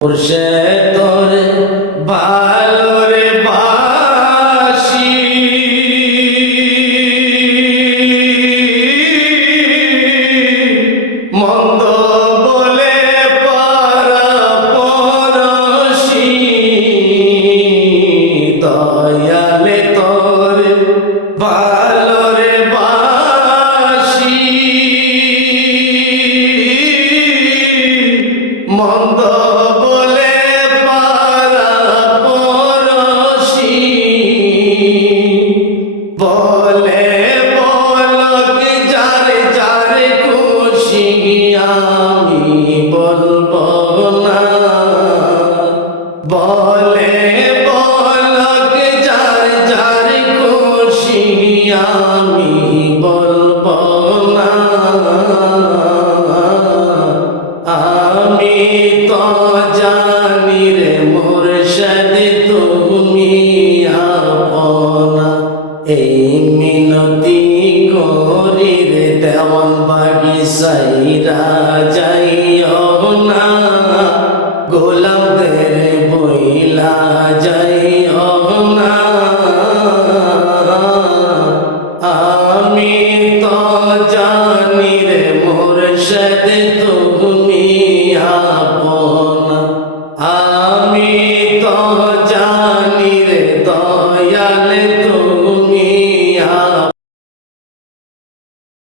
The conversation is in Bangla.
মুর্শেদ তোরে ভালো রে বাসি, মন্দ বলে পরশি, দয়ালে তোরে ভালো রে বাসি, মন্দ বলে পরশি, বলে বলক যারে যারে খুশি আমি বলবো না, বলে বলক যারে যারে খুশি আমি বলবো না। আমি তো জানি রে মুর্শিদ তুমি আপনা, এই মিনতি করি রে দেওয়ান বাগি সাইরা যায়